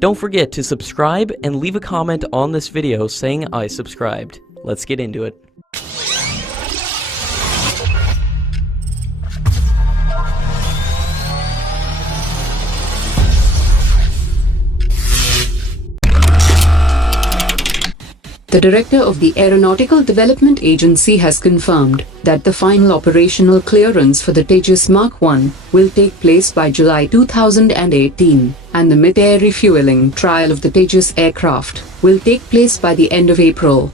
Don't forget to subscribe and leave a comment on this video saying I subscribed. Let's get into it. The director of the Aeronautical Development Agency has confirmed that the final operational clearance for the Tejas Mark 1 will take place by July 2018, and the mid-air refueling trial of the Tejas aircraft will take place by the end of April.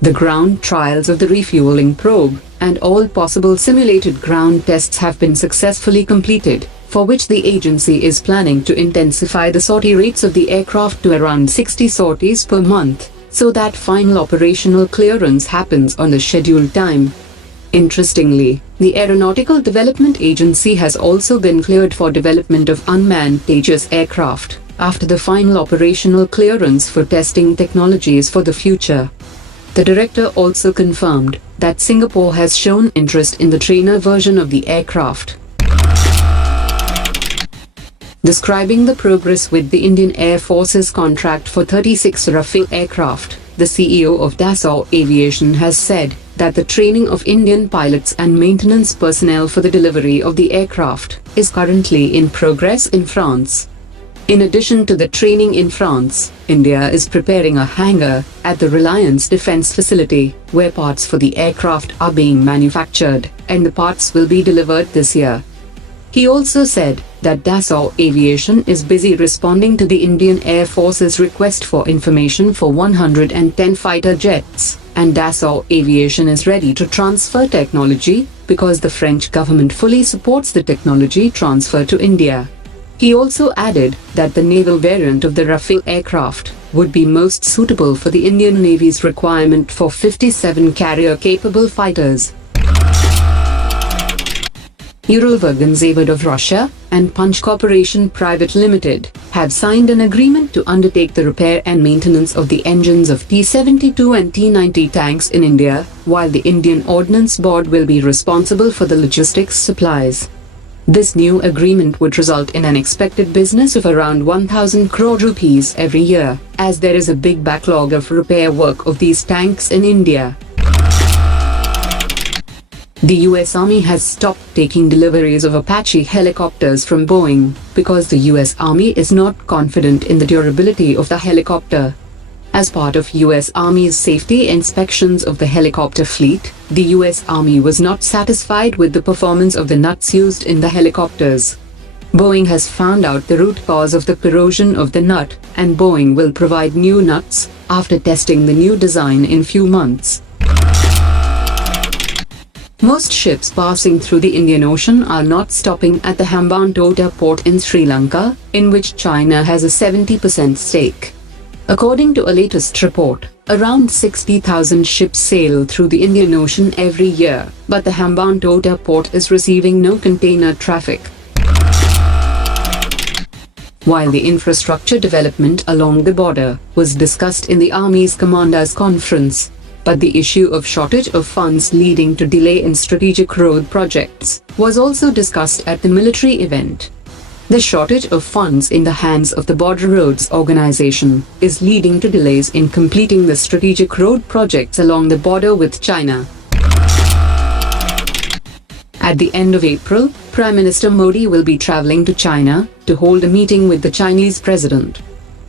The ground trials of the refueling probe and all possible simulated ground tests have been successfully completed, for which the agency is planning to intensify the sortie rates of the aircraft to around 60 sorties per month, so that final operational clearance happens on the scheduled time. Interestingly, the Aeronautical Development Agency has also been cleared for development of unmanned Tejas aircraft, after the final operational clearance for testing technologies for the future. The director also confirmed that Singapore has shown interest in the trainer version of the aircraft. Describing the progress with the Indian Air Force's contract for 36 Rafale aircraft, the CEO of Dassault Aviation has said that the training of Indian pilots and maintenance personnel for the delivery of the aircraft is currently in progress in France. In addition to the training in France, India is preparing a hangar at the Reliance Defence facility, where parts for the aircraft are being manufactured, and the parts will be delivered this year. He also said that Dassault Aviation is busy responding to the Indian Air Force's request for information for 110 fighter jets, and Dassault Aviation is ready to transfer technology because the French government fully supports the technology transfer to India. He also added that the naval variant of the Rafale aircraft would be most suitable for the Indian Navy's requirement for 57 carrier-capable fighters. Eurowagons of Russia and Punj Corporation Private Limited have signed an agreement to undertake the repair and maintenance of the engines of T-72 and T-90 tanks in India, while the Indian Ordnance Board will be responsible for the logistics supplies. This new agreement would result in an expected business of around 1,000 crore rupees every year, as there is a big backlog of repair work of these tanks in India. The US Army has stopped taking deliveries of Apache helicopters from Boeing because the US Army is not confident in the durability of the helicopter. As part of US Army's safety inspections of the helicopter fleet, the US Army was not satisfied with the performance of the nuts used in the helicopters. Boeing has found out the root cause of the corrosion of the nut, and Boeing will provide new nuts after testing the new design in few months. Most ships passing through the Indian Ocean are not stopping at the Hambantota Port in Sri Lanka, in which China has a 70% stake. According to a latest report, around 60,000 ships sail through the Indian Ocean every year, but the Hambantota Port is receiving no container traffic. While the infrastructure development along the border was discussed in the Army's Commanders' Conference, but the issue of shortage of funds leading to delay in strategic road projects was also discussed at the military event. The shortage of funds in the hands of the Border Roads Organization is leading to delays in completing the strategic road projects along the border with China. At the end of April, Prime Minister Modi will be traveling to China to hold a meeting with the Chinese president.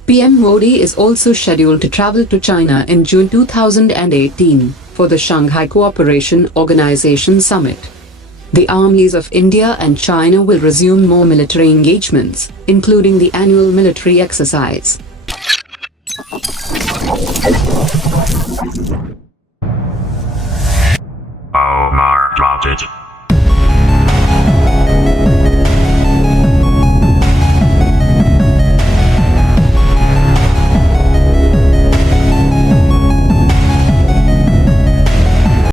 PM Modi is also scheduled to travel to China in June 2018 for the Shanghai Cooperation Organization Summit. The armies of India and China will resume more military engagements, including the annual military exercise. Omar dropped it.